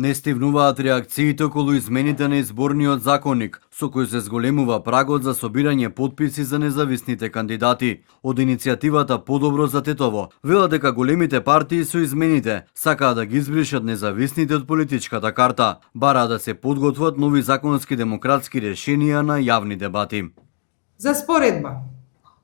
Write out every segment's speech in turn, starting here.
Не стивнуваат реакциите околу измените на изборниот законник, со кој се зголемува прагот за собирање потписи за независните кандидати. Од иницијативата Подобро за Тетово велат дека големите партии со измените сакаат да ги избришат независните од политичката карта, бараат да се подготват нови законски демократски решенија на јавни дебати. За споредба,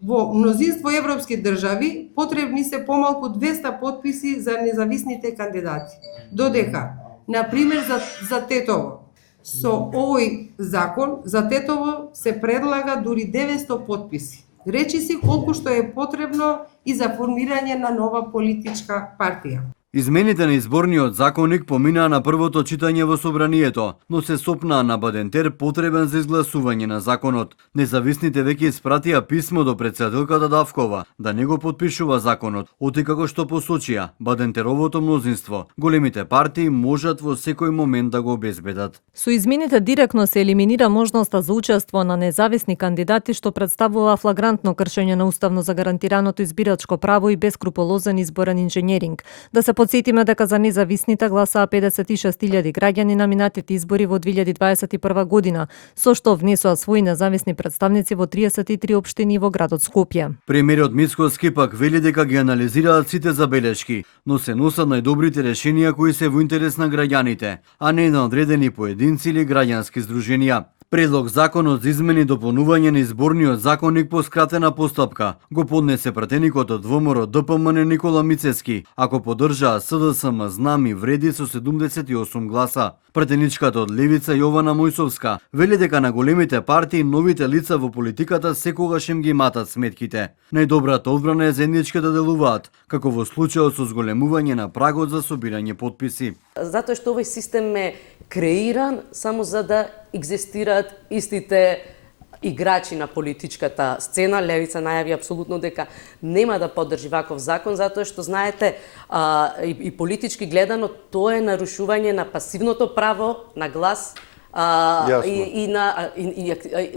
во мнозинство европски држави потребни се помалку 200 потписи за независните кандидати, додека, например, за Тетово, со овој закон за Тетово се предлага дури 900 потписи. Речи си колку што е потребно и за формирање на нова политичка партија. Измените на изборниот законник поминаа на првото читање во собранието, но се сопнаа на Бадентер потребен за изгласување на законот. Независните веќе испратија писмо до претседателката Давкова да не го потпишува законот, оти како што посочија Бадентеровото мнозинство. Големите партии можат во секој момент да го обезбедат. Со измените директно се елиминира можноста за учество на независни кандидати, што представува флагрантно кршење на уставно загарантираното избирачко право и бескрупулозен изборен инженеринг. Да се подсетиме дека за независните гласаа 56.000 граѓани на минатите избори во 2021 година, со што внесоа своји независни представници во 33 општини во градот Скопје. Премиерот Мицкоски пак вели дека ги анализираат сите забелешки, но се носат најдобрите решенија кои се во интерес на граѓаните, а не на одредени поединци или граѓански здруженија. Предлог законот за измени и дополнување на изборниот законник по скратена постапка го поднесе пратеникот од ВМРО ДПМН Никола Мицески, ако поддржаа СДСМ, Знам и Вреди со 78 гласа. Пратеничката од Левица Јована Мојсовска вели дека на големите партии новите лица во политиката секогаш им ги матат сметките. Најдобрата одбрана е заеднички да делуваат, како во случајот со зголемување на прагот за собирање потписи. Затоа што овој систем е креиран само за да екзистираат истите играчи на политичката сцена. Левица најави апсолутно дека нема да поддржи ваков закон, затоа што знаете и политички гледано тоа е нарушување на пасивното право на глас и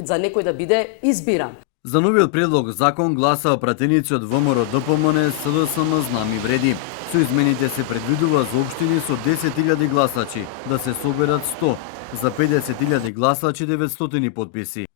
за некој да биде избиран. За новиот предлог закон гласаа пратеници од ВМРО ДПМН, СДСМ, Знам и Вреди. Со измените се предвидува за општини со 10.000 гласачи да се соберат 100, за 50.000 гласачи 900 потписи.